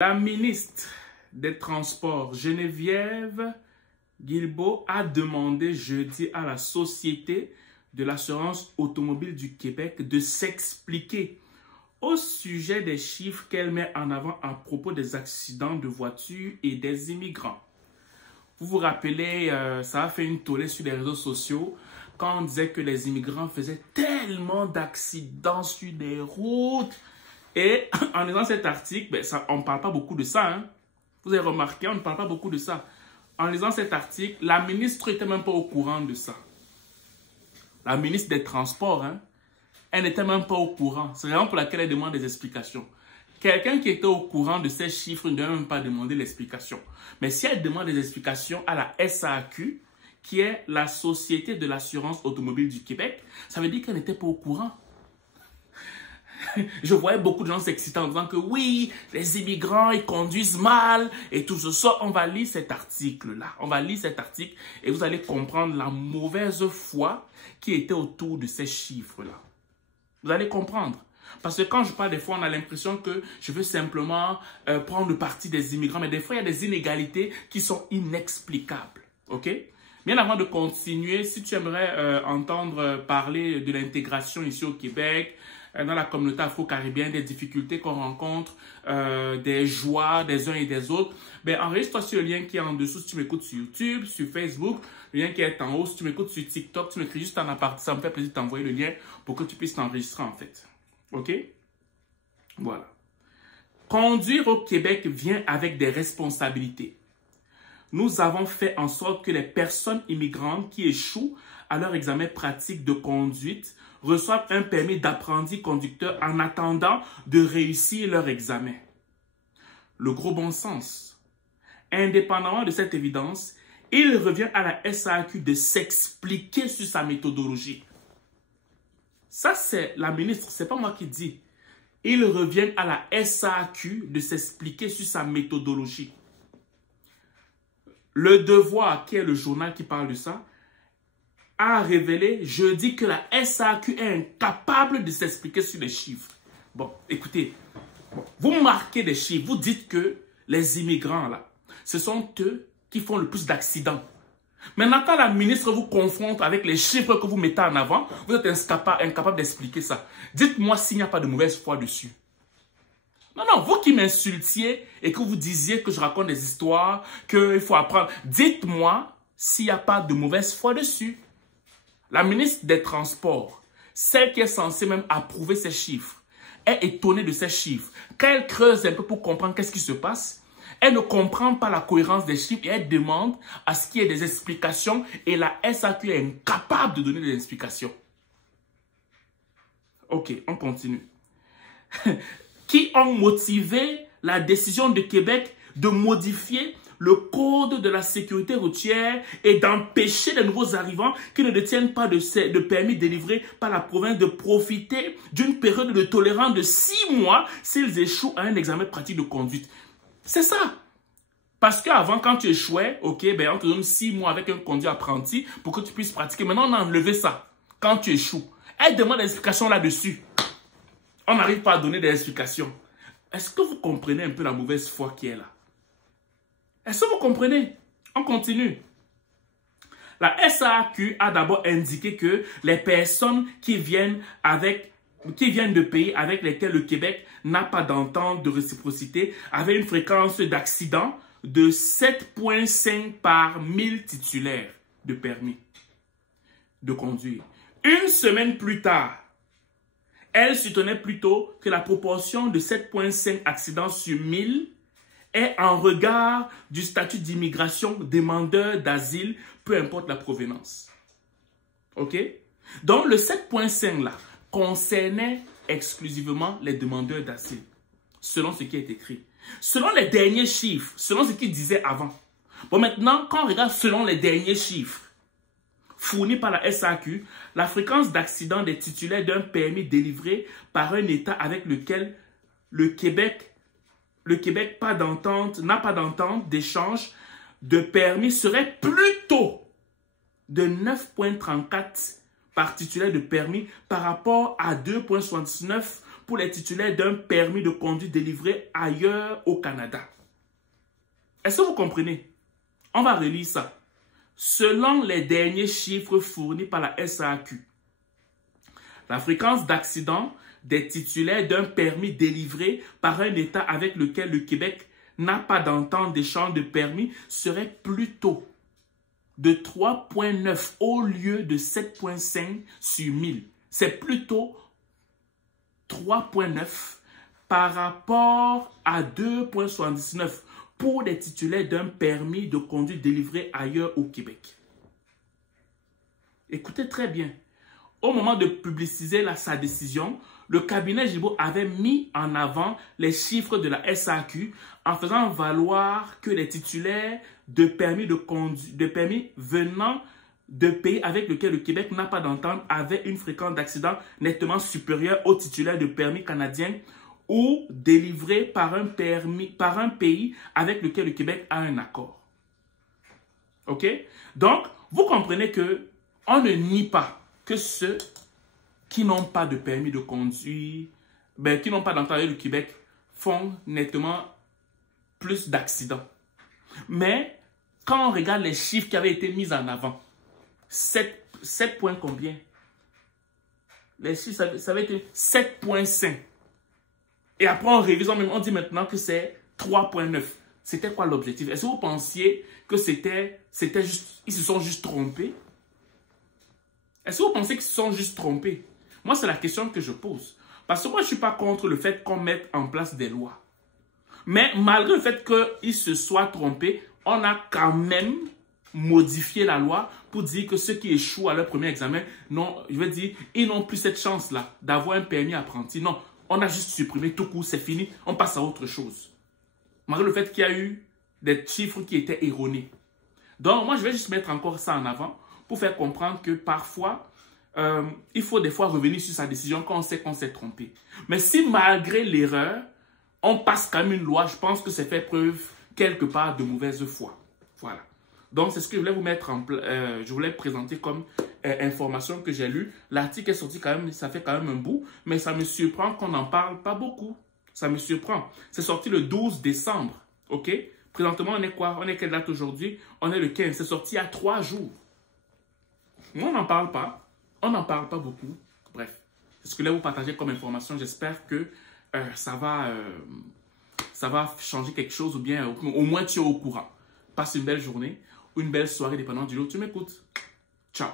La ministre des Transports, Geneviève Guilbeault, a demandé jeudi à la Société de l'assurance automobile du Québec de s'expliquer au sujet des chiffres qu'elle met en avant à propos des accidents de voitures et des immigrants. Vous vous rappelez, ça a fait une tollée sur les réseaux sociaux quand on disait que les immigrants faisaient tellement d'accidents sur des routes. Et en lisant cet article, on ne parle pas beaucoup de ça. Hein. Vous avez remarqué, on ne parle pas beaucoup de ça. En lisant cet article, la ministre n'était même pas au courant de ça. La ministre des Transports, hein, elle n'était même pas au courant. C'est vraiment pour laquelle elle demande des explications. Quelqu'un qui était au courant de ces chiffres ne devait même pas demander l'explication. Mais si elle demande des explications à la SAQ, qui est la Société de l'assurance automobile du Québec, ça veut dire qu'elle n'était pas au courant. Je voyais beaucoup de gens s'exciter en disant que oui, les immigrants, ils conduisent mal et tout ça. On va lire cet article-là. On va lire cet article et vous allez comprendre la mauvaise foi qui était autour de ces chiffres-là. Vous allez comprendre. Parce que quand je parle des fois, on a l'impression que je veux simplement prendre le parti des immigrants. Mais des fois, il y a des inégalités qui sont inexplicables. OK? Bien avant de continuer, si tu aimerais entendre parler de l'intégration ici au Québec, dans la communauté afro-caribéenne, des difficultés qu'on rencontre, des joies des uns et des autres, enregistre-toi sur le lien qui est en dessous si tu m'écoutes sur YouTube, sur Facebook, le lien qui est en haut, si tu m'écoutes sur TikTok, tu m'écris juste en aparté, ça me fait plaisir de t'envoyer le lien pour que tu puisses t'enregistrer en fait. OK? Voilà. Conduire au Québec vient avec des responsabilités. Nous avons fait en sorte que les personnes immigrantes qui échouent à leur examen pratique de conduite reçoivent un permis d'apprenti conducteur en attendant de réussir leur examen. Le gros bon sens. Indépendamment de cette évidence, il revient à la SAQ de s'expliquer sur sa méthodologie. Ça, c'est la ministre, c'est pas moi qui dis. Il revient à la SAQ de s'expliquer sur sa méthodologie. Le Devoir, qui est le journal qui parle de ça, a révélé jeudi que la SAQ est incapable de s'expliquer sur les chiffres. Bon, écoutez, vous marquez des chiffres, vous dites que les immigrants, là, ce sont eux qui font le plus d'accidents. Maintenant, quand la ministre vous confronte avec les chiffres que vous mettez en avant, vous êtes incapable d'expliquer ça. Dites-moi s'il n'y a pas de mauvaise foi dessus. Non, vous qui m'insultiez et que vous disiez que je raconte des histoires, qu'il faut apprendre, dites-moi s'il n'y a pas de mauvaise foi dessus. La ministre des Transports, celle qui est censée même approuver ces chiffres, est étonnée de ces chiffres. Quand elle creuse un peu pour comprendre qu'est-ce qui se passe, elle ne comprend pas la cohérence des chiffres et elle demande à ce qu'il y ait des explications et la SAQ est incapable de donner des explications. Ok, on continue. Qui ont motivé la décision de Québec de modifier le code de la sécurité routière et d'empêcher les nouveaux arrivants qui ne détiennent pas de permis délivré par la province de profiter d'une période de tolérance de 6 mois s'ils échouent à un examen pratique de conduite. C'est ça. Parce qu'avant, quand tu échouais, ok, on te donne 6 mois avec un conduit apprenti pour que tu puisses pratiquer. Maintenant, on a enlevé ça quand tu échoues. Elle demande des explications là-dessus. On n'arrive pas à donner des explications. Est-ce que vous comprenez un peu la mauvaise foi qui est là? Est-ce que vous comprenez? On continue. La SAQ a d'abord indiqué que les personnes qui viennent de pays avec lesquels le Québec n'a pas d'entente de réciprocité avaient une fréquence d'accident de 7,5 par 1000 titulaires de permis de conduire. Une semaine plus tard, elle soutenait plutôt que la proportion de 7,5 accidents sur 1000 est en regard du statut d'immigration demandeur d'asile, peu importe la provenance. OK? Donc, le 7,5 là concernait exclusivement les demandeurs d'asile, selon ce qui est écrit. Selon les derniers chiffres, selon ce qu'il disait avant. Bon, maintenant, quand on regarde selon les derniers chiffres fournis par la SAQ, la fréquence d'accident des titulaires d'un permis délivré par un État avec lequel le Québec n'a pas d'entente d'échange de permis serait plutôt de 9,34 par titulaire de permis par rapport à 2,79 pour les titulaires d'un permis de conduire délivré ailleurs au Canada. Est-ce que vous comprenez? On va relire ça. Selon les derniers chiffres fournis par la SAQ, la fréquence d'accidents des titulaires d'un permis délivré par un État avec lequel le Québec n'a pas d'entente d'échange de permis serait plutôt de 3,9 au lieu de 7,5 sur 1000. C'est plutôt 3,9 par rapport à 2,79 pour les titulaires d'un permis de conduire délivré ailleurs au Québec. Écoutez très bien. Au moment de publiciser sa décision, le cabinet Gibault avait mis en avant les chiffres de la SAQ en faisant valoir que les titulaires de permis venant de pays avec lesquels le Québec n'a pas d'entente avaient une fréquence d'accident nettement supérieure aux titulaires de permis canadiens ou délivrés par un pays avec lequel le Québec a un accord. OK? Donc, vous comprenez que on ne nie pas que ceux qui n'ont pas de permis de conduire, qui n'ont pas d'entente avec le Québec, font nettement plus d'accidents. Mais quand on regarde les chiffres qui avaient été mis en avant, 7 points combien? Les chiffres, ça avait été 7,5. Et après, on révise, on dit maintenant que c'est 3,9. C'était quoi l'objectif? Est-ce que vous pensiez que c'était juste, ils se sont juste trompés? Est-ce que vous pensez qu'ils se sont juste trompés? Moi, c'est la question que je pose. Parce que moi, je ne suis pas contre le fait qu'on mette en place des lois. Mais malgré le fait qu'ils se soient trompés, on a quand même modifié la loi pour dire que ceux qui échouent à leur premier examen, non, je veux dire, ils n'ont plus cette chance-là d'avoir un permis apprenti. Non, on a juste supprimé tout court, c'est fini, on passe à autre chose. Malgré le fait qu'il y a eu des chiffres qui étaient erronés. Donc, moi, je vais juste mettre encore ça en avant pour faire comprendre que parfois, il faut des fois revenir sur sa décision quand on sait qu'on s'est trompé. Mais si malgré l'erreur, on passe quand même une loi, je pense que c'est fait preuve quelque part de mauvaise foi. Voilà. Donc, c'est ce que je voulais vous mettre je voulais présenter comme information que j'ai lue. L'article est sorti quand même, ça fait quand même un bout, mais ça me surprend qu'on n'en parle pas beaucoup. Ça me surprend. C'est sorti le 12 décembre, ok? Présentement, on est quoi? On est quelle date aujourd'hui? On est le 15. C'est sorti il y a 3 jours. Moi, on n'en parle pas. On n'en parle pas beaucoup. Bref, c'est ce que je voulais vous partager comme information. J'espère que ça va changer quelque chose ou bien au moins tu es au courant. Passe une belle journée ou une belle soirée dépendant du lot. Tu m'écoutes. Ciao.